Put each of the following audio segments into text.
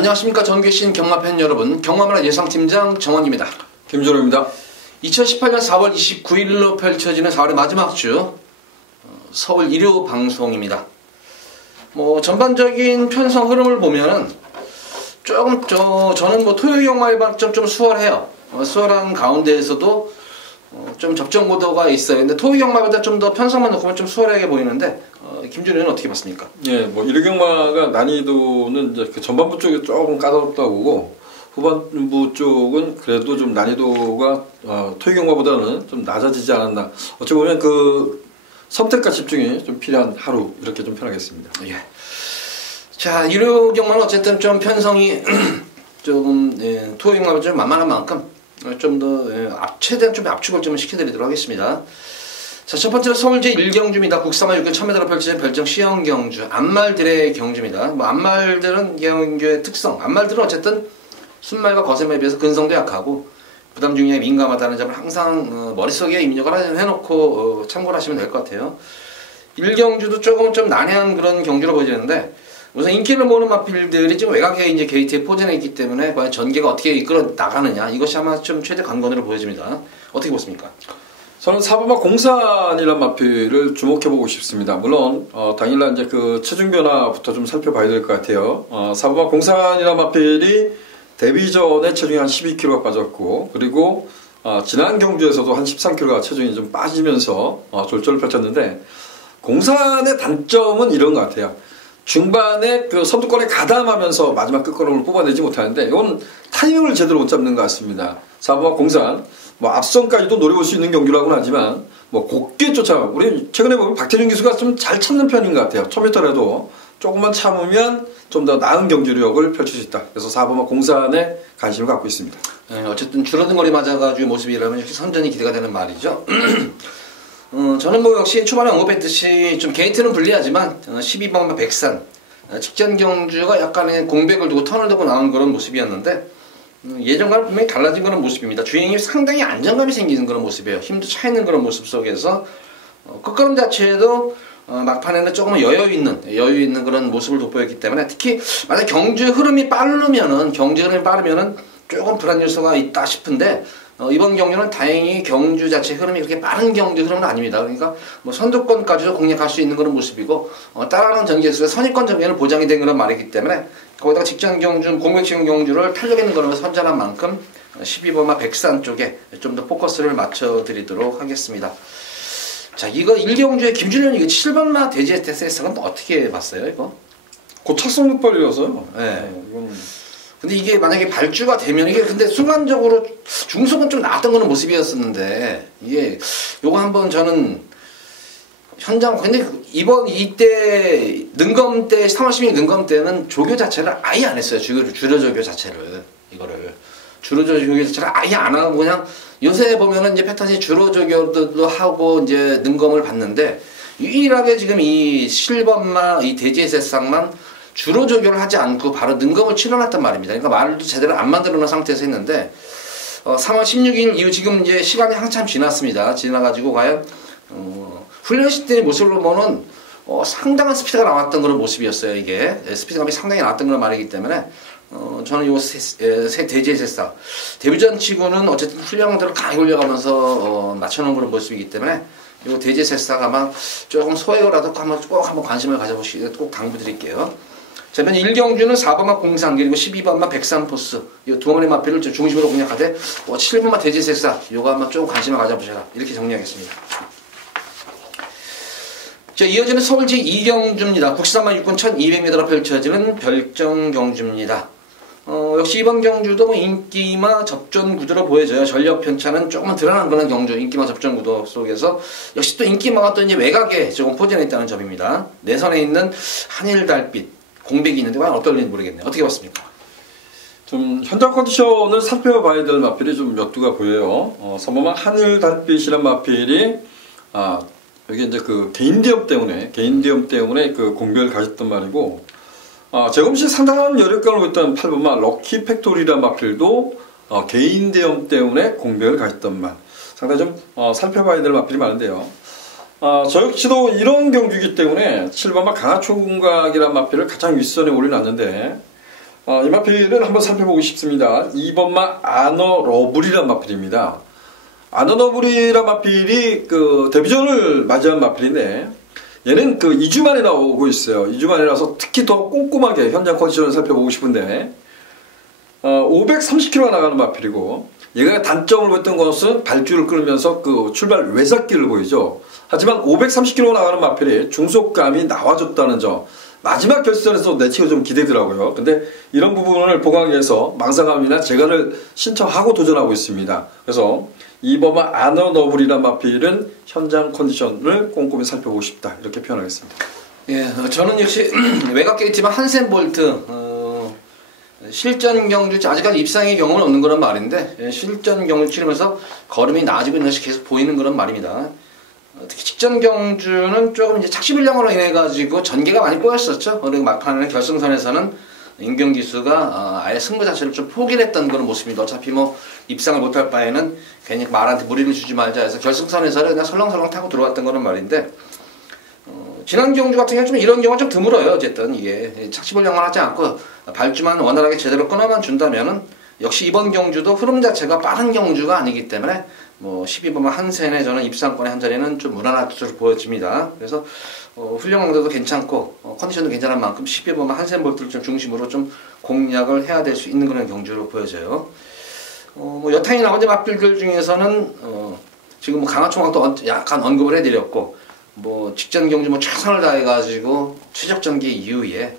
안녕하십니까. 전계신 경마팬 여러분, 경마문화 예상팀장 정원입니다. 김준호입니다. 2018년 4월 29일로 펼쳐지는 4월의 마지막 주 서울 일요 방송입니다. 전반적인 편성 흐름을 보면은 조금 저는 토요일 경마일반 좀 수월해요. 수월한 가운데에서도 좀 접전 고도가 있어요. 근데 토요일 경마보다 좀 더 편성만 놓고 보면 좀 수월하게 보이는데 김준호는 어떻게 봤습니까? 예, 일요 경마가 난이도는 이제 그 전반부 쪽이 조금 까다롭다고 보고 후반부 쪽은 그래도 좀 난이도가 토요일 경마보다는 좀 낮아지지 않았나. 어찌 보면 그 선택과 집중이 좀 필요한 하루 이렇게 좀 편하겠습니다. 예. 자, 일요 경마는 어쨌든 좀 편성이 조금 토요일 경마보다 좀 만만한 만큼 좀 더 최대한 좀 압축을 좀 시켜드리도록 하겠습니다. 자, 첫 번째로 서울 제1경주입니다. 국사마 6근 1000m로 펼쳐진 별정 시형경주 안말들의 경주입니다. 안말들은 경주의 특성, 안말들은 어쨌든 순말과 거셈에 비해서 근성도 약하고 부담 중량에 민감하다는 점을 항상 머릿속에 입력을 해놓고 참고를 하시면 될 것 같아요. 1경주도 조금 좀 난해한 그런 경주로 보여지는데 우선 인기를 모으는 마필들이 지금 외곽에 이제 게이트에 포진해 있기 때문에 과연 전개가 어떻게 이끌어 나가느냐, 이것이 아마 좀 최대 관건으로 보여집니다. 어떻게 보십니까? 저는 사부마 공산이란 마필을 주목해보고 싶습니다. 물론 당일날 이제 그 체중 변화부터 좀 살펴봐야 될 것 같아요. 사부마 공산이란 마필이 데뷔 전에 체중이 한 12kg가 빠졌고, 그리고 지난 경주에서도 한 13kg가 체중이 좀 빠지면서 졸전을 펼쳤는데, 공산의 단점은 이런 것 같아요. 중반에 그 선두권에 가담하면서 마지막 끝걸음을 뽑아내지 못하는데, 이건 타이밍을 제대로 못 잡는 것 같습니다. 사부마 공산 앞선까지도 노려볼 수 있는 경주라고는 하지만 곱게 쫓아, 우리 최근에 보면 박태준 기수가 좀 잘 참는 편인 것 같아요. 1000m라도 조금만 참으면 좀 더 나은 경주력을 펼칠 수 있다. 그래서 사부마 공산에 관심을 갖고 있습니다. 네, 어쨌든 줄어든 거리 맞아가지고 모습이라면 이렇게 선전이 기대가 되는 말이죠. 저는 역시 초반에 언급했듯이 좀 게이트는 불리하지만 12번마 백산 직전 경주가 약간의 공백을 두고 턴을 두고 나온 그런 모습이었는데 예전과는 분명히 달라진 그런 모습입니다. 주행이 상당히 안정감이 생기는 그런 모습이에요. 힘도 차있는 그런 모습 속에서 끝걸음 자체도 막판에는 조금 여유 있는 그런 모습을 돋보였기 때문에, 특히 만약 경주의 흐름이 빠르면은 조금 불안 요소가 있다 싶은데 이번 경주는 다행히 경주 자체 흐름이 그렇게 빠른 경주 흐름은 아닙니다. 그러니까 선두권까지도 공략할 수 있는 그런 모습이고 따라하는 전개수의 선입권 전개는 보장이 된 그런 말이기 때문에 거기다가 직전 경주, 공백치는 경주를 탄력있는 걸음을 선전한 만큼 12번마 백산 쪽에 좀 더 포커스를 맞춰드리도록 하겠습니다. 자, 이거 1경주의 김준현 이거 7번마 대지의 테스트는 어떻게 봤어요, 이거? 고착성 룩발이어서요. 네. 근데 이게 만약에 발주가 되면 이게 근데 순간적으로 중속은 좀 나왔던 그런 모습이었었는데 요거 한번 저는 근데 이때 능검 때 3월 16일 능검 때는 조교 자체를 아예 안 했어요. 주로 조교 자체를 주로 조교 자체를 아예 안 하고 그냥 요새 보면은 이제 패턴이 주로 조교도 하고 이제 능검을 봤는데 유일하게 지금 이 실범마 이 대지의 새싹만 주로 조교를 하지 않고 바로 능검을 치러놨단 말입니다. 그러니까 말도 제대로 안 만들어 놓은 상태에서 했는데 3월 16일 이후 지금 이제 시간이 한참 지났습니다. 지나가지고 과연 훈련시 때의 모습을 보면 상당한 스피드가 나왔던 그런 모습이었어요. 이게 스피드감이 상당히 나왔던 그런 말이기 때문에 저는 요 새 대지의 새싹 데뷔전 치고는 어쨌든 훈련들을 강하게 올려가면서 맞춰놓은 그런 모습이기 때문에 요 대지의 새싹 아마 조금 소액이라도 꼭 한번 관심을 가져보시길 꼭 당부드릴게요. 자, 이번 1경주는 4번마 공산 그리고 12번마 백산포스 이 두 마리 마필을 중심으로 공략하되 7번마 대지의 새싹 요거 한번 조금 관심을 가져보셔라, 이렇게 정리하겠습니다. 자, 이어지는 서울 제2경주입니다. 국사마 6근 1200m로 펼쳐지는 별정경주입니다. 역시 이번 경주도 인기마 접전 구도로 보여져요. 전력 편차는 조금은 드러난 그런 경주, 인기마 접전 구도 속에서 역시 또 인기마가 또 이제 외곽에 조금 포진해 있다는 점입니다. 내선에 있는 한일 달빛 공백이 있는데 과연 어떨지 모르겠네요. 어떻게 봤습니까? 좀 현장 컨디션을 살펴봐야 될 마필이 좀 몇 두가 보여요. 선범한 한일 달빛이란 마필이 여기 이제 그 개인 대염 때문에 그 공백을 가졌던 말이고, 제검시 상당한 여력감을 보였던 8번마 럭키 팩토리란 마필도 개인 대염 때문에 공백을 가졌던 말. 상당히 좀 살펴봐야 될 마필이 많은데요. 저 역시도 이런 경주이기 때문에 7번마 강화총각이란 마필을 가장 윗선에 올려놨는데 이 마필은 한번 살펴보고 싶습니다. 2번마 아너러블이란 마필입니다. 아너러블이란 마필이 그 데뷔전을 맞이한 마필인데 얘는 그 2주 만에 나오고 있어요. 2주 만에 나서 특히 더 꼼꼼하게 현장 컨디션을 살펴보고 싶은데 530km가 나가는 마필이고 얘가 단점을 보였던 것은 발주를 끊으면서 그 출발 외곽길을 보이죠. 하지만 530km 나가는 마필이 중속감이 나와줬다는 점 마지막 결선에서 내치가 좀 기대더라고요. 근데 이런 부분을 보강하기 위해서 망상감이나 재간을 신청하고 도전하고 있습니다. 그래서 2번마 아너너블이란 마필은 현장 컨디션을 꼼꼼히 살펴보고 싶다 이렇게 표현하겠습니다. 예, 저는 역시 외곽 게이트만 한센볼트 실전 경주 아직까지 입상의 경우는 없는 그런 말인데 실전 경주 치르면서 걸음이 나아지고 있는 것이 계속 보이는 그런 말입니다. 특히 직전 경주는 조금 이제 착시 불량으로 인해 가지고 전개가 많이 꼬였었죠. 그리고 막판에 결승선에서는 임경 기수가 아예 승부 자체를 좀 포기를 했던 그런 모습입니다. 어차피 뭐 입상을 못할 바에는 괜히 말한테 무리를 주지 말자 해서 결승선에서는 그냥 설렁설렁 타고 들어왔던 그런 말인데 지난 경주 같은 경우는 좀 이런 경우가 좀 드물어요. 어쨌든 이게 착시 불량만 하지 않고 발주만 원활하게 제대로 끊어만 준다면은 역시 이번 경주도 흐름 자체가 빠른 경주가 아니기 때문에 뭐 12번만 한센에 저는 입상권의 한 자리는 좀 무난할 것으로 보여집니다. 그래서 훈련 강도도 괜찮고 컨디션도 괜찮은 만큼 12번만 한센 볼트를 좀 중심으로 좀 공략을 해야 될 수 있는 그런 경주로 보여져요. 뭐 여탕이 나머지 마필들 중에서는 지금 뭐 강화총각도 약간 언급을 해드렸고 뭐 직전 경주 뭐 최선을 다해가지고 최적 전개 이후에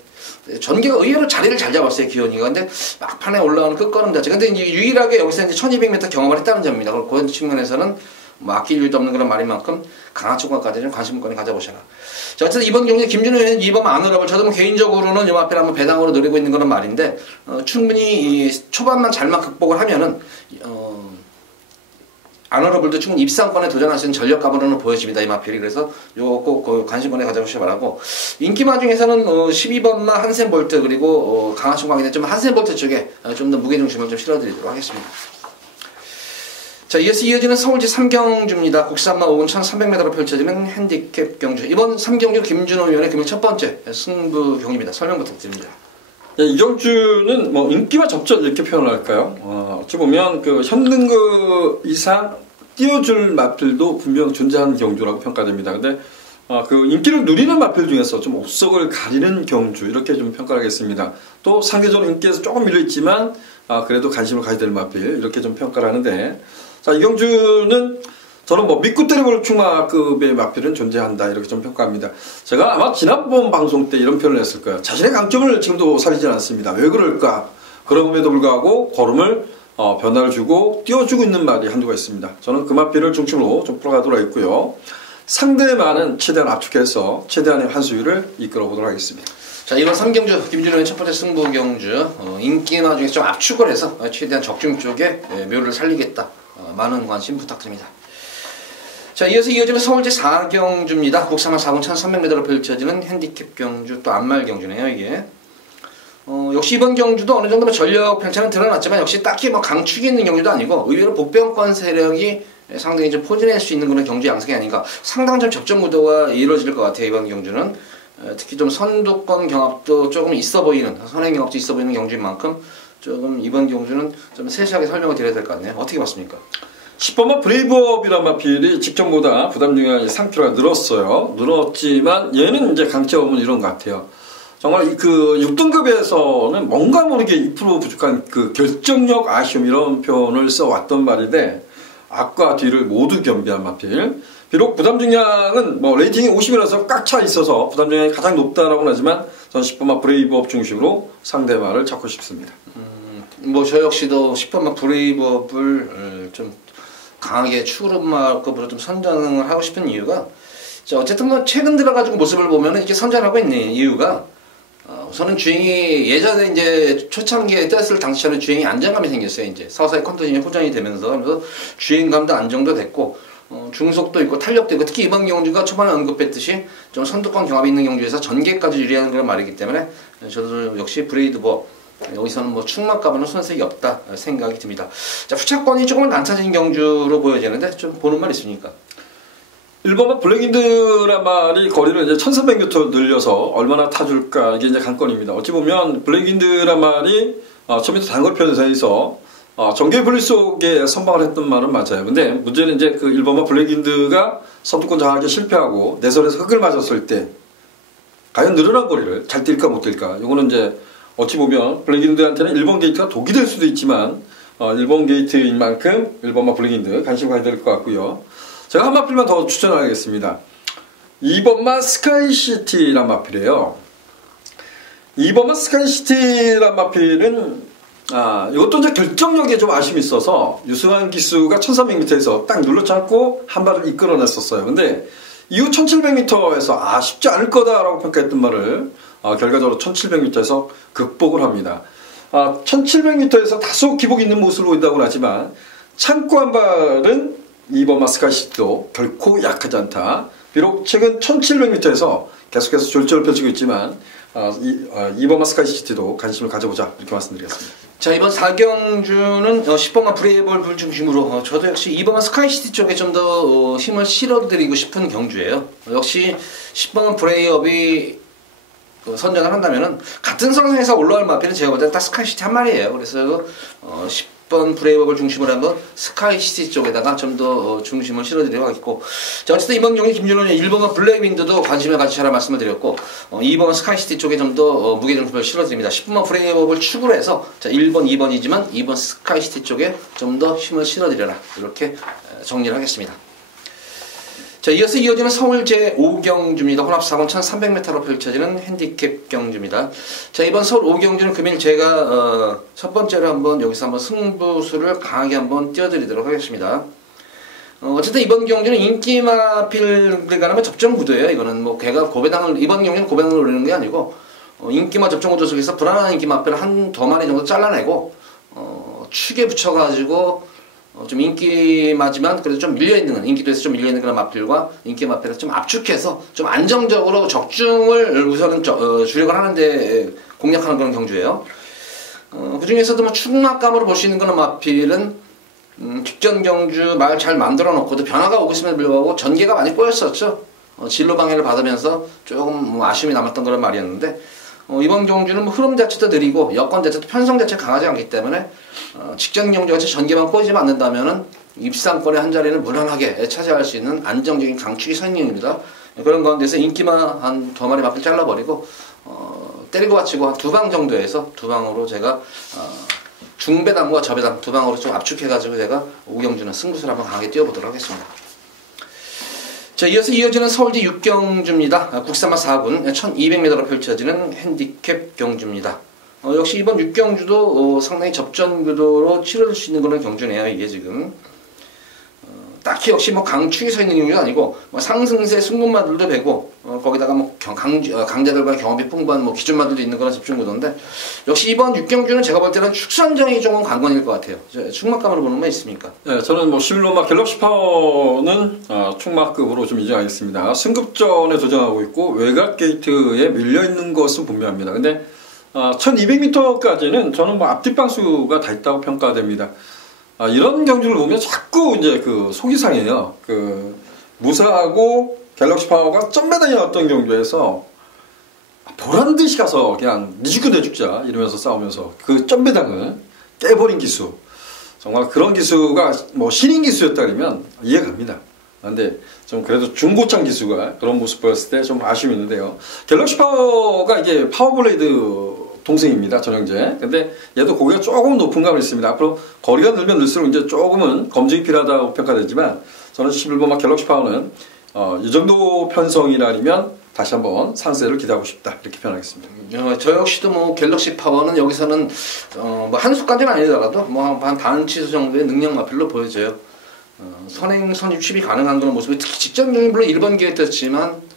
전개가 의외로 자리를 잘 잡았어요, 기현이가. 근데 막판에 올라오는 끝걸음 자체. 근데 이제 유일하게 여기서 이제 1200m 경험을 했다는 점입니다. 그런 측면에서는 뭐 아낄 일도 없는 그런 말인 만큼 강한 초과까지 좀 관심권을 가져보셔라. 자, 어쨌든 이번 경기 김준호 의원은 2번 아너러블. 저도 뭐 개인적으로는 요 앞에 한번 배당으로 노리고 있는 그런 말인데, 충분히 이 초반만 잘만 극복을 하면은, 아너러블도 충분히 입상권에 도전할 수 있는 전력감으로는 보여집니다. 이 마필이. 그래서 요거 꼭 관심권에 가져보시기 바라고. 인기마 중에서는 12번마 한센볼트 그리고 강화총각인데 좀 한센볼트 쪽에 좀 더 무게중심을 좀 실어드리도록 하겠습니다. 자, 이어지는 서울시 3경주입니다. 국산마 5분 1300m로 펼쳐지는 핸디캡 경주. 이번 3경주 김준호 의원의 금일 첫 번째 승부 경기입니다. 설명 부탁드립니다. 예, 이 경주는 뭐 인기와 접전 이렇게 표현할까요? 어찌 보면 그 현등급 이상 띄워줄 마필도 분명 존재하는 경주라고 평가됩니다. 근데 그 인기를 누리는 마필 중에서 좀 옥석을 가리는 경주 이렇게 좀 평가하겠습니다. 또 상대적으로 인기에서 조금 밀려있지만 그래도 관심을 가져야 될 마필 이렇게 좀 평가를 하는데 자, 이 경주는 저는 뭐 믿고 때려볼 충마급의 마필은 존재한다 이렇게 좀 평가합니다. 제가 아마 지난번 방송 때 이런 표현을 했을 거예요. 자신의 강점을 지금도 살리지 않습니다. 왜 그럴까? 그럼에도 불구하고 걸음을 변화를 주고 띄워주고 있는 말이 한두가 있습니다. 저는 그 마필을 중심으로 좀 풀어가도록 했고요. 상대만은 최대한 압축해서 최대한의 환수율을 이끌어 보도록 하겠습니다. 자, 이번 3경주 김준호의 첫 번째 승부 경주 인기마 중에서 좀 압축을 해서 최대한 적중 쪽에 묘를 살리겠다. 많은 관심 부탁드립니다. 자, 이어지는 서울제 4경주입니다. 국산마 4분 1300m로 펼쳐지는 핸디캡 경주, 또 안말 경주네요, 이게. 역시 이번 경주도 어느 정도 전력 편차는 드러났지만 역시 딱히 뭐 강축이 있는 경주도 아니고 의외로 복병권 세력이 상당히 좀 포진할 수 있는 그런 경주 양상이 아닌가. 상당히 좀 접전 구도가 이루어질 것 같아요, 이번 경주는. 특히 좀 선두권 경합도 조금 있어 보이는, 선행 경합도 있어 보이는 경주인 만큼 조금 이번 경주는 좀 세세하게 설명을 드려야 될 것 같네요. 어떻게 봤습니까? 10번마 브레이브업이란 마필이 직전보다 부담 중량이 3kg가 늘었어요. 늘었지만 얘는 이제 강점은 이런 것 같아요. 정말 그 6등급에서는 뭔가 모르게 2% 부족한 그 결정력 아쉬움 이런 표현을 써왔던 말인데 앞과 뒤를 모두 겸비한 마필. 비록 부담 중량은 뭐 레이팅이 50이라서 꽉 차 있어서 부담 중량이 가장 높다라고 하지만 전 10번마 브레이브업 중심으로 상대마를 찾고 싶습니다. 뭐 저 역시도 10번마 브레이브업을 좀 강하게 추구름마급으로 좀 선전을 하고 싶은 이유가 자, 어쨌든 뭐 최근 들어가지고 모습을 보면 이렇게 선전하고 있는 이유가 우선은 주행이 예전에 이제 초창기에 뗐을 당시에는 주행이 안정감이 생겼어요. 이제 서서히 컨디션이 호전이 되면서 그래서 주행감도 안정도 됐고 중속도 있고 탄력도 있고 특히 이번 경주가 초반에 언급했듯이 좀 선두권 경합이 있는 경주에서 전개까지 유리하는 그런 말이기 때문에 저도 역시 브레이드버 여기서는 뭐 충막가보는 손색이 없다 생각이 듭니다. 자, 후차권이 조금은 낮아진 경주로 보여지는데 좀 보는 말 있습니까? 1번마 블랙윈드란 말이 거리를 이제 1300m 늘려서 얼마나 타줄까 이게 이제 관건입니다. 어찌 보면 블랙윈드란 말이 1000m 단거리편에서 정규 분리 속에 선방을 했던 말은 맞아요. 근데 문제는 이제 그 1번마 블랙윈드가 선두권 장악에 실패하고 내선에서 흙을 맞았을 때 과연 늘어난 거리를 잘 뛸까 못 뛸까. 이거는 이제 어찌 보면 블랙윈드한테는 1번 게이트가 독이 될 수도 있지만 1번 게이트인 만큼 1번마 블랙윈드 관심 가야 될 것 같고요. 제가 한 마필만 더 추천하겠습니다. 2번마 스카이시티란 마필이에요. 2번마 스카이시티란 마필은 이것도 이제 결정력에 좀 아쉬움이 있어서 유승환 기수가 1300m에서 딱 눌러잡고 한 발을 이끌어냈었어요. 근데 이후 1700m에서 쉽지 않을 거다라고 평가했던 말을 결과적으로 1700m에서 극복을 합니다. 1700m에서 다소 기복 있는 모습을 보인다고는 하지만 참고 한 발은 2번마 스카이시티도 결코 약하지 않다. 비록 최근 1700m에서 계속해서 졸전을 펼치고 있지만 2번마 스카이시티도 관심을 가져보자 이렇게 말씀드리겠습니다. 자, 이번 4경주는 10번마 브레이브를 중심으로 저도 역시 2번마 스카이시티 쪽에 좀 더 힘을 실어드리고 싶은 경주예요. 역시 10번마 브레이업이 선전을 한다면은 같은 성상에서 올라올 마필은 제가 볼 때는 딱 스카이시티 한 마리예요. 그래서 10번 브레이브를 중심으로 한번 스카이시티 쪽에다가 좀 더 중심을 실어드리도록 하겠고, 자, 어쨌든 이번 경기 김준호는 1번은 블랙윈드도 관심을 가지시라 말씀을 드렸고 2번은 스카이시티 쪽에 좀 더 무게중심을 실어드립니다. 10번만 브레이브를 축으로 해서 자, 1번, 2번이지만 2번 스카이시티 쪽에 좀 더 힘을 실어드려라 이렇게 정리를 하겠습니다. 자, 이어서 이어지는 서울 제5경주입니다. 혼합 4번 1300m로 펼쳐지는 핸디캡 경주입니다. 자, 이번 서울 5경주는 금일 제가 첫 번째로 한번 여기서 한번 승부수를 강하게 한번 띄워드리도록 하겠습니다. 어쨌든 이번 경주는 인기마필에 관한 접전 구도예요. 이거는 뭐 걔가 고배당을 이번 경주는 고배당을 노리는 게 아니고 인기마 접전 구도 속에서 불안한 인기마필을 한두 마리 정도 잘라내고 축에 붙여가지고 좀 인기마지만 그래도 좀 밀려있는 인기도에서 좀 밀려있는 그런 마필과 인기 마필을 좀 압축해서 좀 안정적으로 적중을 우선은 주력을 하는데 공략하는 그런 경주예요. 그 중에서도 뭐 축막감으로 볼 수 있는 그런 마필은 직전 경주 말 잘 만들어 놓고도 변화가 오고 있음에도 불구하고 전개가 많이 꼬였었죠. 진로 방해를 받으면서 조금 뭐 아쉬움이 남았던 그런 말이었는데 이번 경주는 뭐 흐름 자체도 느리고 여건 자체도 편성 자체가 강하지 않기 때문에 직전 경주가 전개만 꼬이지 않는다면은 입상권의 한 자리는 무난하게 차지할 수 있는 안정적인 강축이 선행입니다. 그런 가운데서 인기만 한 두 마리 마필 잘라버리고 때리고 받치고 한 두 방 정도에서 두 방으로 제가 중배당과 저배당 두 방으로 좀 압축해가지고 제가 오경주는 승부수를 한번 강하게 띄워보도록 하겠습니다. 자, 이어서 이어지는 서울제 6경주입니다. 국산마 4군 1200m로 펼쳐지는 핸디캡 경주입니다. 역시 이번 6경주도 상당히 접전 구도로 치러질 수 있는 그런 경주네요. 이게 지금 딱히 역시 뭐 강축이 서 있는 경주도 아니고 뭐 상승세 승분마들도 되고 거기다가 뭐 강자들과 경험이 풍부한 뭐 기준마들도 있는 그런 접전 구도인데 역시 이번 6경주는 제가 볼 때는 축선정이 조금 관건일 것 같아요. 축막감으로 보는 건 있습니까? 네, 저는 뭐 11번마 갤럭시 파워는 축막급으로 좀 인정하겠습니다. 승급전에 도전하고 있고 외곽 게이트에 밀려 있는 것은 분명합니다. 근데 1200m까지는 저는 뭐 앞뒷방수가 다 있다고 평가됩니다. 이런 경주를 보면 자꾸 이제 그 속이 상해요. 그 무사하고 갤럭시 파워가 점매당이 어떤 경주에서 보란 듯이 가서 그냥 니 죽고 내 죽자 이러면서 싸우면서 그 점매당을 깨버린 기수. 정말 그런 기수가 뭐 신인 기수였다 그러면 이해갑니다. 근데 좀 그래도 중고창 기수가 그런 모습 보였을 때 좀 아쉬움이 있는데요. 갤럭시 파워가 이게 파워블레이드 동생입니다. 전형제. 근데 얘도 고기가 조금 높은 감이 있습니다. 앞으로 거리가 늘면 늘수록 이제 조금은 검증이 필요하다고 평가되지만 저는 11번마 갤럭시 파워는 이 정도 편성이라면 다시 한번 상세를 기대하고 싶다 이렇게 표현하겠습니다. 저 역시도 뭐 갤럭시 파워는 여기서는 뭐 한 수까지는 아니더라도 뭐 한 반치수 정도의 능력 마필로 보여져요. 선행 선입 가능한 그런 모습이 특히 직전 경기 물론 1번 기회였지만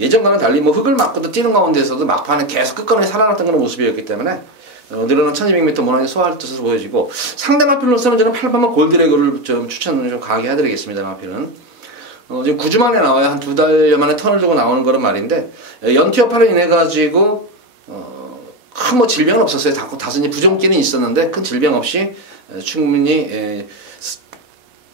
예전과는 달리 뭐 흙을 맞고도 뛰는 가운데서도 막판에 계속 끝까지 살아났던 그런 모습이었기 때문에 늘어난 1200m 모난이 소화할 뜻으로 보여지고 상대 마필로서는 저는 8번마 골드레거를 좀 추천을 좀 강하게 해드리겠습니다. 마필은 지금 9주 만에 나와요. 한 2달 만에 턴을 두고 나오는 그런 말인데 연티 여파로 인해 가지고 큰 뭐 질병은 없었어요. 다소 부종기는 있었는데 큰 질병 없이 충분히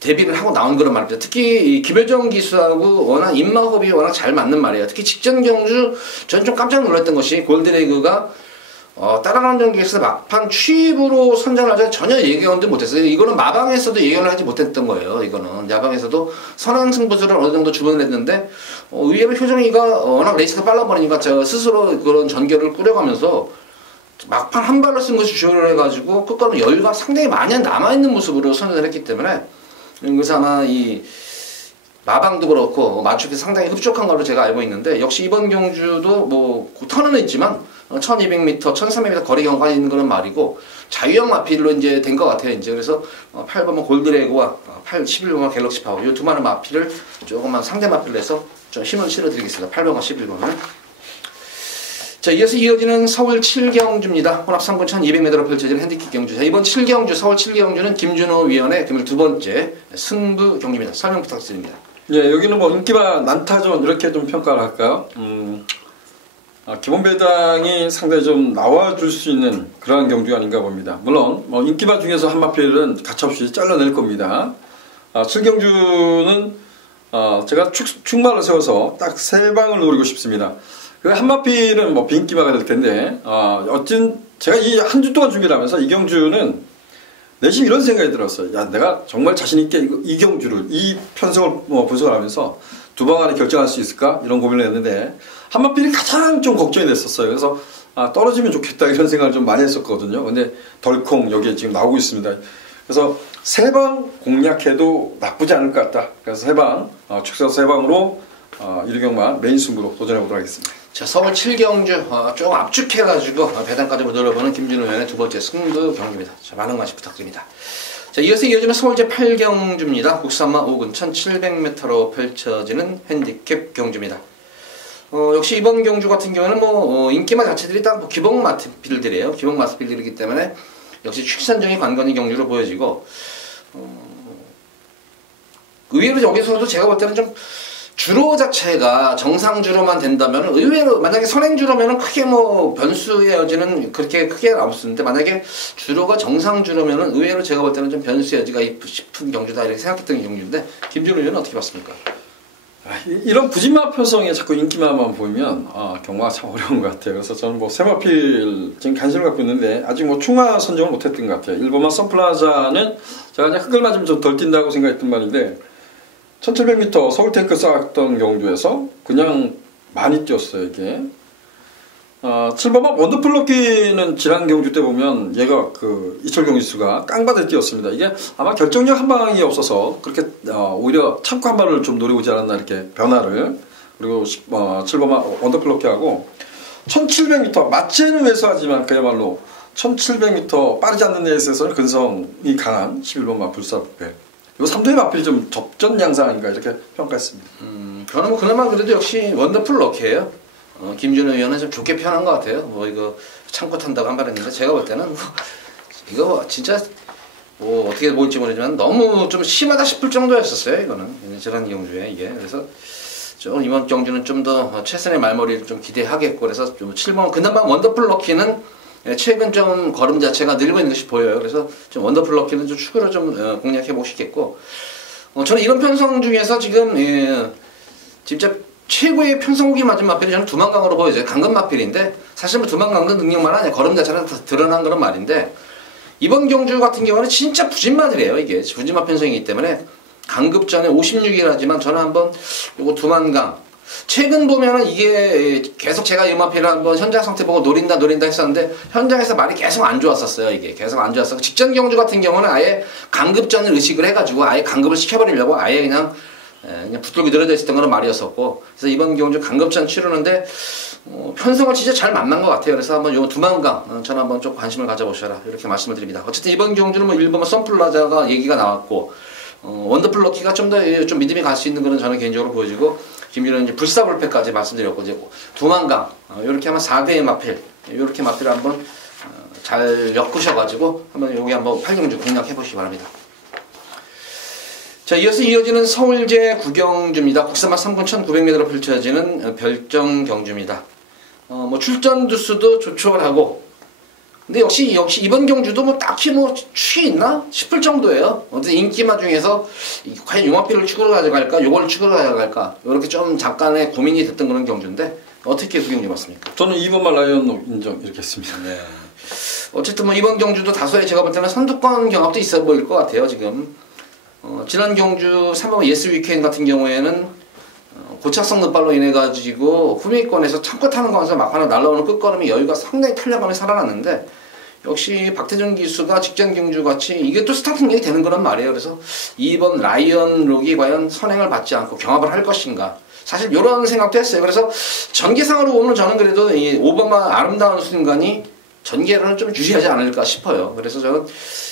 대비를 하고 나온 그런 말입니다. 특히 이 김효정 기수하고 워낙 입마호흡이 워낙 잘 맞는 말이에요. 특히 직전 경주 저는 좀 깜짝 놀랐던 것이 골드레이그가 따라가는 경기에서 막판 취입으로 선전하자 전혀 예견도 못했어요. 이거는 마방에서도 예견을 하지 못했던 거예요. 이거는 야방에서도 선행 승부수를 어느 정도 주문을 했는데 의외로 효정이가 워낙 레이스가 빨라 버리니까 저 스스로 그런 전결을 꾸려가면서 막판 한 발로 쓴 것이 주요를 해가지고 끝까지 여유가 상당히 많이 남아있는 모습으로 선전을 했기 때문에 그래서 아마 이 마방도 그렇고 맞추기 상당히 흡족한 걸로 제가 알고 있는데 역시 이번 경주도 뭐 턴은 있지만 1200m, 1300m 거리 경과가 있는 그런 말이고 자유형 마필로 이제 된 것 같아요. 이제 그래서 8번은 골드레그와 11번은 갤럭시 파워 이 두 마리 마필을 조금만 상대 마필로 해서 좀 힘을 실어드리겠습니다. 8번과 11번을. 자, 이어지는 서울 7경주입니다. 혼합 3군 1200m로 펼쳐지는 핸디캡 경주. 자, 이번 7경주, 서울 7경주는 김준호 위원의 금일 두 번째 승부 경기입니다. 설명 부탁드립니다. 예, 여기는 뭐 인기가 난타전 이렇게 좀 평가를 할까요? 기본 배당이 상당히 좀 나와줄 수 있는 그러한 경주가 아닌가 봅니다. 물론 뭐 인기만 중에서 한 마필은 가차없이 잘라낼 겁니다. 7경주는 제가 축마를 세워서 딱 3방을 노리고 싶습니다. 그 한 마필은 뭐 빈기마가 될 텐데 어쨌든 제가 이 한 주 동안 준비를 하면서 이 경주는 내심 이런 생각이 들었어요. 야, 내가 정말 자신 있게 이 경주를 이 편성을 뭐 분석을 하면서 두 방 안에 결정할 수 있을까 이런 고민을 했는데 한 마필이 가장 좀 걱정이 됐었어요. 그래서 떨어지면 좋겠다 이런 생각을 좀 많이 했었거든요. 근데 덜컹 여기에 지금 나오고 있습니다. 그래서 3방 공략해도 나쁘지 않을 것 같다. 그래서 3방 축소 3방으로 이르경만 메인 승부로 도전해 보도록 하겠습니다. 자, 서울 7경주 조금 압축해가지고 배당까지 노려보는 김준호 의원의 두 번째 승부 경기입니다. 자, 많은 관심 부탁드립니다. 자, 이어지는 서울제 8경주입니다. 국산마 5군 1700m로 펼쳐지는 핸디캡 경주입니다. 역시 이번 경주 같은 경우는 뭐 인기마 자체들이 딱 뭐 기본 마필들이에요. 기본 마필들이기 때문에 역시 출산적인 관건이 경주로 보여지고 의외로 여기서도 제가 볼 때는 좀 주로 자체가 정상 주로만 된다면 의외로 만약에 선행 주로면은 크게 뭐 변수의 여지는 그렇게 크게 없는데 만약에 주로가 정상 주로면은 의외로 제가 볼 때는 좀 변수의 여지가 싶은 경주다 이렇게 생각했던 경주인데 김준호 의원은 어떻게 봤습니까? 이런 부진마 편성에 자꾸 인기마만 보면 경마가 참 어려운 것 같아요. 그래서 저는 뭐 세마필 지금 관심을 갖고 있는데 아직 뭐 충마 선정을 못했던 것 같아요. 일본만 선플라자는 제가 그냥 흙을 맞으면 좀 덜 뛴다고 생각했던 말인데 1700m 서울 탱크 쌓았던 경주에서 그냥 많이 뛰었어요. 이게 7번만 원더플럭키는 지난 경주 때 보면 얘가 그 이철경 기수가 깡받아 뛰었습니다. 이게 아마 결정력 한 방이 없어서 그렇게 오히려 참고 한 발을 좀 노려보지 않았나 이렇게 변화를. 그리고 7번만 원더플럭키하고 1700m 맞지는 왜소하지만 그야말로 1700m 빠르지 않는 레이스에서는 근성이 강한 11번만 불사부패. 이 3도의 마필이 좀 접전 양상 아닌가 이렇게 평가했습니다. 저는 뭐 그나마 그래도 역시 원더풀 럭키예요. 김준호 의원은 좀 좋게 표현한 것 같아요. 뭐 이거 참고 탄다고 한 말 했는데 제가 볼 때는 이거 진짜 뭐 어떻게 보일지 모르지만 너무 좀 심하다 싶을 정도였었어요. 이거는 지난 경주에 이게. 그래서 좀 이번 경주는 좀 더 최선의 말머리를 좀 기대하겠고 그래서 좀 7번 그나마 원더풀 럭키는 최근 좀 걸음 자체가 늘고 있는 것이 보여요. 그래서 좀 원더풀 럭키는 좀 축으로 좀 공략해 보시겠고 저는 이런 편성 중에서 지금 진짜 최고의 편성국이 맞은 마필이 저는 두만강으로 보여져요. 강금 마필인데 사실 뭐 두만강도 능력만 아니라 걸음 자체는 다 드러난 그런 말인데 이번 경주 같은 경우는 진짜 부진마들이에요. 이게 부진마 편성이기 때문에 강급전에 56이라지만 저는 한번 요거 두만강 최근 보면은 이게 계속 제가 이 마필을 한번 현장 상태 보고 노린다 했었는데 현장에서 말이 계속 안 좋았었어요. 이게 계속 안 좋았어. 직전 경주 같은 경우는 아예 강급전을 의식을 해가지고 아예 강급을 시켜버리려고 아예 그냥 붙들고 늘어져 있었던 그런 말이었었고 그래서 이번 경주 강급전 치르는데 편성을 진짜 잘 만난 것 같아요. 그래서 한번 요 두만강 저는 한번 좀 관심을 가져보셔라 이렇게 말씀을 드립니다. 어쨌든 이번 경주는 뭐 일본 선플라자가 얘기가 나왔고 원더풀 럭키가 좀 더 좀 믿음이 갈 수 있는 그런 저는 개인적으로 보여지고 김준호는 이제 불사불패까지 말씀드렸고 이제 두만강 이렇게 하면 4대의 마필 이렇게 마필을 한번 잘 엮으셔가지고 한번 여기 한번 8경주 공략해 보시기 바랍니다. 자, 이어지는 서울제 9경주입니다. 국산마 3군 1900m로 펼쳐지는 별정 경주입니다. 뭐 출전 두수도 조촐하고 근데 역시 이번 경주도 뭐 딱히 뭐 축이 있나 싶을 정도예요. 어쨌든 인기마 중에서 과연 용화필을 축으로 가져갈까, 요걸 축으로 가져갈까, 이렇게 좀 잠깐의 고민이 됐던 그런 경주인데 어떻게 그 경주 봤습니까? 저는 2번만 라이언 인정 이렇게 했습니다. 네. 어쨌든 뭐 이번 경주도 다소의 제가 볼 때는 선두권 경합도 있어 보일 것 같아요 지금. 지난 경주 3번 예스 위켄 같은 경우에는 고착성 늪발로 인해 가지고 후미권에서 참고 타는 거에서 막판에 날라오는 끝걸음이 여유가 상당히 탄력감이 살아났는데 역시 박태준 기수가 직전 경주 같이 이게 또 스타팅력이 되는 거란 말이에요. 그래서 2번 라이언 록이 과연 선행을 받지 않고 경합을 할 것인가, 사실 이런 생각도 했어요. 그래서 전개상으로 보면 저는 그래도 이 5번만 아름다운 순간이 전개를 좀 유리하지 않을까 싶어요. 그래서 저는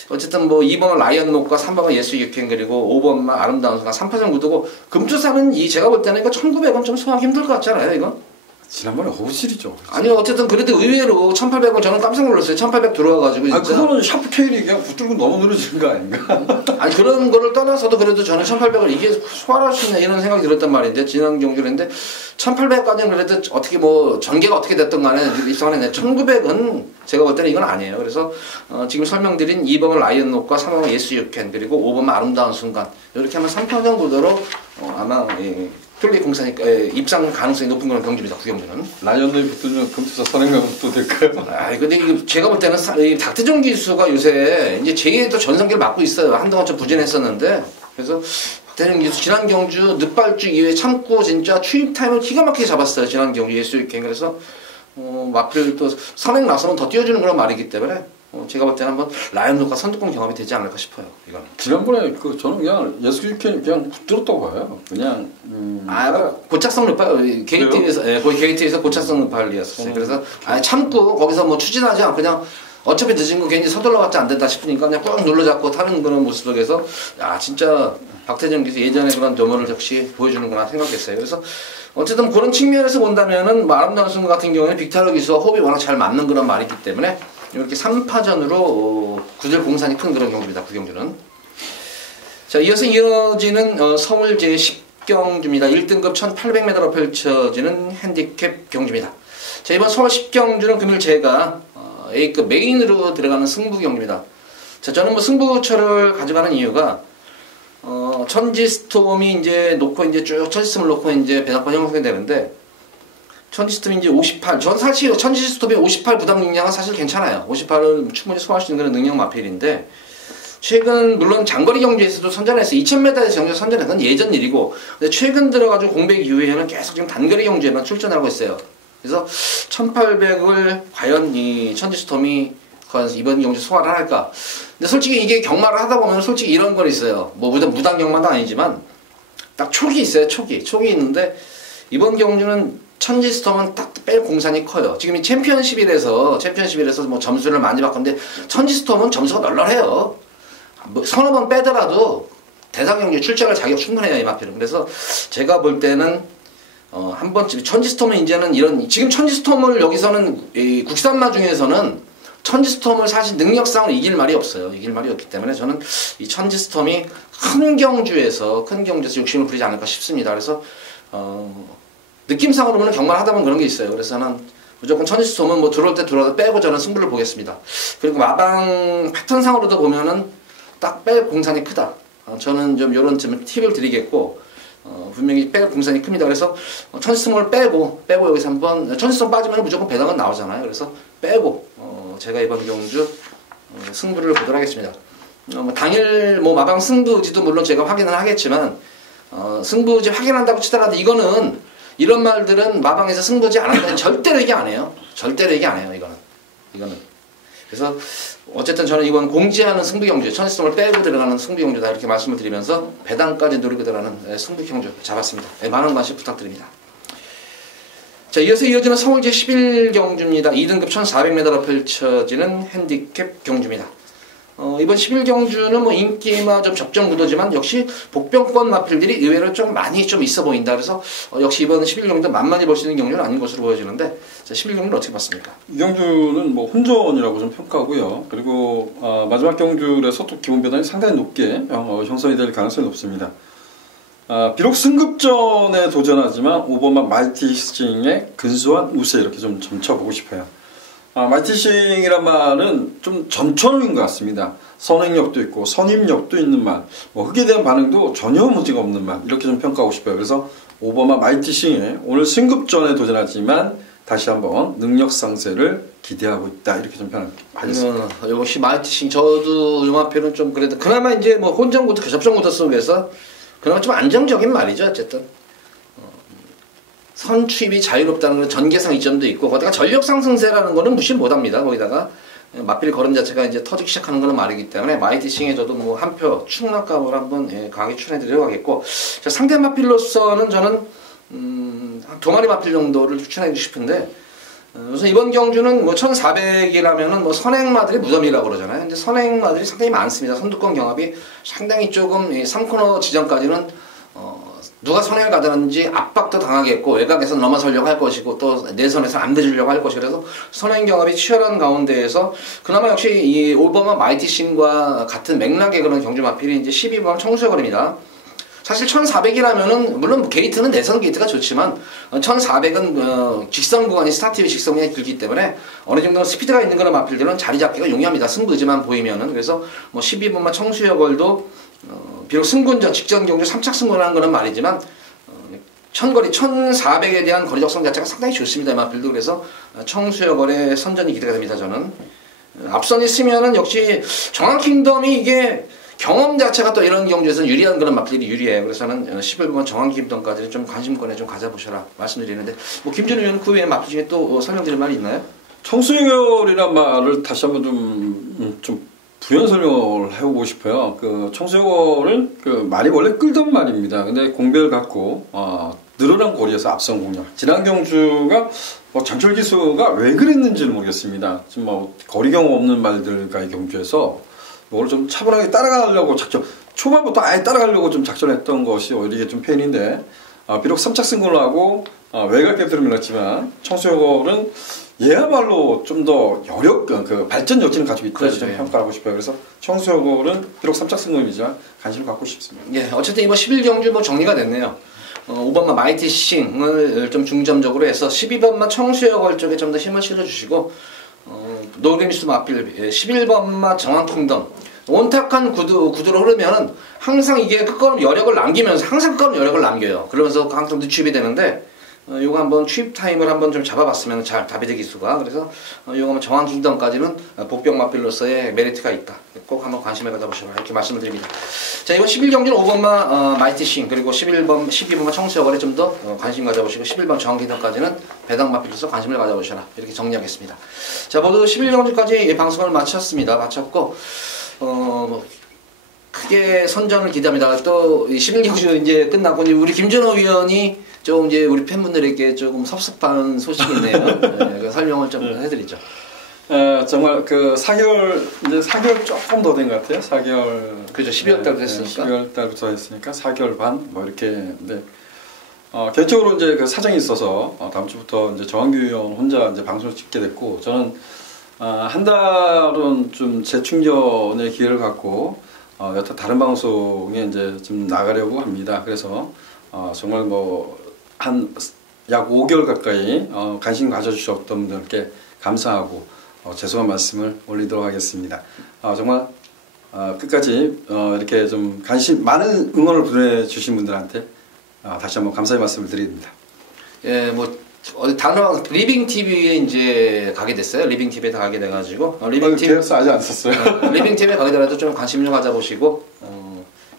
어쨌든 뭐 2번은 라이언 녹과 3번은 예수 육행 그리고 5번만 아름다운 순간 3파전 구두고 금투사는 이 제가 볼 때는 이거 1900원 좀 소화하기 힘들 것 같잖아요 이거. 지난번에 호실이죠. 아니 어쨌든 그래도 의외로 1800원 저는 깜짝 놀랐어요. 1800 들어와가지고 진짜. 아 그거는 샤프 K리 그냥 붙들고 너무 늘어지는 거 아닌가? 아니 그런 거를 떠나서도 그래도 저는 1800을 이게 소화할 수 있나 이런 생각이 들었단 말인데 지난 경주인데 1800까지는 그래도 어떻게 뭐 전개가 어떻게 됐던 간에 입상하는 1900은 제가 볼 때는 이건 아니에요. 그래서 지금 설명드린 2번은 라이언 녹과 3번은 예수 유캔 그리고 5번은 아름다운 순간 이렇게 하면 3평정 구도로 아마 툴리 공사니 입상 가능성이 높은 그런 경주입니다. 그 경주는. 라이언이 붙으면 금투사 선행감도 될까요? 아 근데 이게 제가 볼 때는 이 박태종 기수가 요새 이제 제2의 또 전성기를 맡고 있어요. 한동안 좀 부진했었는데 그래서 박태종 기수 지난 경주 늑발주 이후에 참고 진짜 추입 타임을 기가 막히게 잡았어요. 지난 경주 예수 유캔. 그래서 마필 또 선행 나서면 더 띄워주는 그런 말이기 때문에 제가 볼 때는 한번 라이언 녹과 선두권 경험이 되지 않을까 싶어요. 이건. 지난번에 저는 그냥 예수 유캔 그냥 붙들었다고 봐요. 그냥 고착성 르팔 게이트에서 거기 게이트에서 고착성 르팔이었어요. 그래서 참고 거기서 뭐 추진하지 않고 그냥 어차피 늦은 거 괜히 서둘러봤자 안 된다 싶으니까 그냥 꾹 눌러잡고 타는 그런 모습 속에서 진짜 박태정 기수 예전에 그런 점을 역시 보여주는구나 생각했어요. 그래서 어쨌든 그런 측면에서 본다면은 뭐 아름다운 순간 같은 경우에는 빅타르 기수와 호흡이 워낙 잘 맞는 그런 말이기 때문에 이렇게 3파전으로 구절 공산이 큰 그런 경주입니다. 그 경주는. 자, 이어서 이어지는 서울 제10경주입니다. 1등급 1800m로 펼쳐지는 핸디캡 경주입니다. 자, 이번 서울 10경주는 금일 제가 A급 메인으로 들어가는 승부 경주입니다. 자, 저는 뭐 승부처를 가져가는 이유가 천지스톰이 이제 놓고 이제 쭉 천지스톰을 놓고 이제 배당권 형성이 되는데 천지스톰이 이제 58. 전 사실 천지스톰이 58 부담 능량은 사실 괜찮아요. 58은 충분히 소화할 수 있는 그런 능력 마필인데 최근 물론 장거리 경주에서도 선전했어요. 2000m에서 경주 선전한 건 예전 일이고 근데 최근 들어가지고 공백 이후에는 계속 지금 단거리 경주에만 출전하고 있어요. 그래서 1800을 과연 이 천지스톰이 이번 경주 소화를 할까? 근데 솔직히 이게 경마를 하다 보면 솔직히 이런 건 있어요. 뭐 무당 경마도 아니지만 딱 촉이 있어요. 촉이 있는데 이번 경주는 천지스톰은 딱 뺄 공산이 커요. 지금 이 챔피언십이라서 뭐 점수를 많이 바꿨는데 천지스톰은 점수가 널널해요. 뭐 서너 번 빼더라도 대상 경주에 출전할 자격 충분해요. 이 마필은. 그래서 제가 볼 때는 한 번쯤 천지스톰은 이제는 이런 지금 천지스톰을 여기서는 이 국산마 중에서는 천지스톰을 사실 능력상으로 이길 말이 없어요. 이길 말이 없기 때문에 저는 이 천지스톰이 큰 경주에서 욕심을 부리지 않을까 싶습니다. 그래서 느낌상으로 보면 경마를 하다 보면 그런 게 있어요. 그래서 저는 무조건 천지스톰은 뭐 들어올 때 들어와도 빼고 저는 승부를 보겠습니다. 그리고 마방 패턴상으로도 보면은 딱 뺄 공산이 크다. 저는 좀 이런 팁을 드리겠고 분명히 뺄 공산이 큽니다. 그래서 천지스톰을 빼고 여기서 한번 천지스톰 빠지면 무조건 배당은 나오잖아요. 그래서 빼고 제가 이번 경주 승부를 보도록 하겠습니다. 당일 뭐 마방 승부지도 물론 제가 확인을 하겠지만 승부지 확인한다고 치더라도 이거는 이런 말들은 마방에서 승부지 안 한다는 절대로 얘기 안 해요. 이거는. 그래서 어쨌든 저는 이번 공지하는 승부 경주, 천지스톰을 빼고 들어가는 승부 경주다 이렇게 말씀을 드리면서 배당까지 노리고 들어가는 승부 경주 잡았습니다. 많은 관심 부탁드립니다. 자, 이어지는 서울 제11경주입니다. 2등급 1400m로 펼쳐지는 핸디캡 경주입니다. 이번 11경주는 뭐 인기마 좀 적정 구도지만 역시 복병권 마필들이 의외로 좀 많이 좀 있어 보인다. 그래서 역시 이번 11경주 만만히 볼 수 있는 경주는 아닌 것으로 보여지는데 자, 11경주는 어떻게 봤습니까? 이 경주는 뭐 혼전이라고 좀 평가하고요. 그리고 마지막 경주에서 또 기본 배당이 상당히 높게 형성이 될 가능성이 높습니다. 비록 승급전에 도전하지만 5번만 말티스징의 근소한 우세 이렇게 좀 점쳐보고 싶어요. 마이티싱이란 말은 좀 전천후인 것 같습니다. 선행력도 있고 선임력도 있는 말, 뭐 흙에 대한 반응도 전혀 문제가 없는 말, 이렇게 좀 평가하고 싶어요. 그래서 오바마 마이티싱에 오늘 승급전에 도전하지만 다시 한번 능력 상세를 기대하고 있다, 이렇게 좀 표현하겠습니다. 역시 마이티싱, 저도 요마표는 좀 그래도 그나마 이제 뭐 혼전구도 접전구도 속에서 그나마 좀 안정적인 말이죠. 어쨌든 선취입이 자유롭다는 건 전개상 이점도 있고, 거기다가 전력 상승세라는 거는 무시 못합니다. 거기다가 맞빌 걸음 자체가 이제 터지기 시작하는 거는 말이기 때문에 마이티싱에 저도 뭐 한 표 충락값을 한번 강하게 추천해드리려고 하겠고, 상대 마필로서는 저는 두 마리 마필 정도를 추천해주고 싶은데, 우선 이번 경주는 뭐 1400이라면은 뭐 선행마들이 무덤이라고 그러잖아요. 근데 선행마들이 상당히 많습니다. 선두권 경합이 상당히 조금 3코너 지점까지는 누가 선행을 가다는지 압박도 당하겠고, 외곽에서 넘어서려고 할 것이고, 또 내선에서 안 대주려고 할 것이고, 그래서 선행 경합이 치열한 가운데에서 그나마 역시 이 오버마 마이티싱과 같은 맥락의 그런 경주 마필이 이제 12번 청수여걸입니다. 사실 1400이라면은 물론 게이트는 내선 게이트가 좋지만 1400은 직선 구간이 스타트의 직선 구간이 길기 때문에 어느 정도 스피드가 있는 그런 마필들은 자리 잡기가 용이합니다. 승부지만 보이면은. 그래서 뭐 12번마 청수여걸도 비록 승군전 직전 경주 3착 승군하는 거는 말이지만 천거리 1400에 대한 거리 적성 자체가 상당히 좋습니다. 이 마필도. 그래서 청수여걸의 선전이 기대가 됩니다. 저는 앞선이 있으면은 역시 정한킹덤이 이게 경험 자체가 또 이런 경주에서는 유리한 그런 마필이 유리해요. 그래서 저는 11번 정한킹덤까지는 좀 관심권에 좀 가져보셔라 말씀드리는데, 뭐 김준우 의원 그 외에 마필 중에 또 설명드릴 말이 있나요? 청수여걸이란 말을 다시 한번 좀 부연 설명을 해보고 싶어요. 그 청수여걸은 그 말이 원래 끌던 말입니다. 근데 공배를 갖고 늘어난 거리에서 앞선 공략. 지난 경주가 뭐 장철 기수가 왜 그랬는지는 모르겠습니다. 지금 뭐 거리 경험 없는 말들과의 경주에서 이걸 좀 차분하게 따라가려고 초반부터 아예 따라가려고 좀 작전했던 것이 오히려 이게 좀 페인인데, 비록 3착 승군을 하고 외곽 갭들을 밀었지만 청수여걸은 얘야말로 좀 더 발전 여지는 가지고 있다고 그렇죠. 평가하고 싶어요. 그래서 청수여걸은 비록 3착 승군이지만 관심을 갖고 싶습니다. 예, 어쨌든 이번 11경주 뭐 정리가 됐네요. 5번마 마이티싱을 좀 중점적으로 해서 12번마 청수여걸 쪽에 좀 더 힘을 실어주시고, 노그레미스 마필 11번마 정한킹덤 온탁한 구도로 흐르면은 항상 이게 끝걸음 여력을 남기면서 항상 끝걸음 여력을 남겨요. 그러면서 항상 늦추입이 되는데, 요거 한번 취입 타임을 한번 좀 잡아봤으면 잘 다비드 기수가. 그래서 요거 한번 정한킹덤까지는 복병 마필로서의 메리트가 있다. 꼭 한번 관심을 가져보시라 이렇게 말씀을 드립니다. 자, 이번 11경주는 5번마 마이티싱 그리고 12번마 청수여걸에 좀 더 관심 가져보시고, 11번 정한킹덤까지는 배당 마필로서 관심을 가져보셔라 이렇게 정리하겠습니다. 자, 모두 11경주까지 방송을 마쳤습니다. 마쳤고 크게 선전을 기대합니다. 또 11경주 이제 끝나고 이제 우리 김준호 위원이 좀 이제 우리 팬분들에게 조금 섭섭한 소식이 있네요. 네, 그 설명을 좀 해드리죠. 정말 그 4개월 조금 더 된 것 같아요. 4개월. 그죠. 12월 달부터 했으니까. 12월 달부터 했으니까 4개월 반 뭐 이렇게. 네. 개인적으로 이제 그 사정이 있어서 다음 주부터 이제 정한규 의원 혼자 이제 방송을 찍게 됐고, 저는 한 달은 좀 재충전의 기회를 갖고 여타 다른 방송에 이제 좀 나가려고 합니다. 그래서 정말 뭐 한 약 5개월 가까이 관심 가져주셨던 분들께 감사하고 죄송한 말씀을 올리도록 하겠습니다. 정말 끝까지 이렇게 좀 많은 응원을 보내주신 분들한테 다시 한번 감사의 말씀을 드립니다. 예, 뭐 어디 다른 리빙 TV에 이제 가게 됐어요. 리빙 TV에 다 가게 돼가지고 리빙 TV 계약서 아직 안 썼어요. 리빙 TV에 가게 되더라도 좀 관심 좀 가져보시고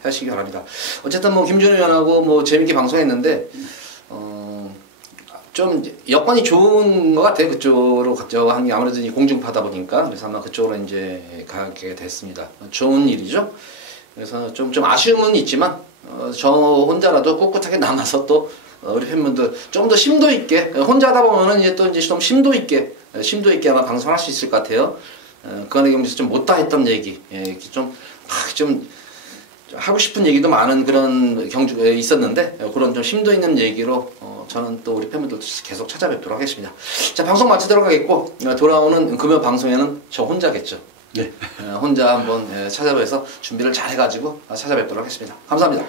하시기 바랍니다. 어쨌든 뭐 김준우 의원하고 뭐 재밌게 방송했는데 좀 여건이 좋은 것 같아요. 그쪽으로 갔죠. 아무래도 공중파다 보니까. 그래서 아마 그쪽으로 이제 가게 됐습니다. 좋은 일이죠. 그래서 좀 아쉬움은 있지만 저 혼자라도 꿋꿋하게 남아서 또 우리 팬분들 좀 더 심도 있게, 혼자 하다 보면은 이제 또 이제 좀 심도 있게 아마 방송할 수 있을 것 같아요. 그 안에 경주에서 좀 못다 했던 얘기, 좀 하고 싶은 얘기도 많은 그런 경주에 있었는데, 그런 좀 심도 있는 얘기로 저는 또 우리 팬분들 계속 찾아뵙도록 하겠습니다. 자, 방송 마치도록 하겠고, 돌아오는 금요 방송에는 저 혼자겠죠. 네. 혼자 한번 찾아뵈서 준비를 잘 해가지고 찾아뵙도록 하겠습니다. 감사합니다.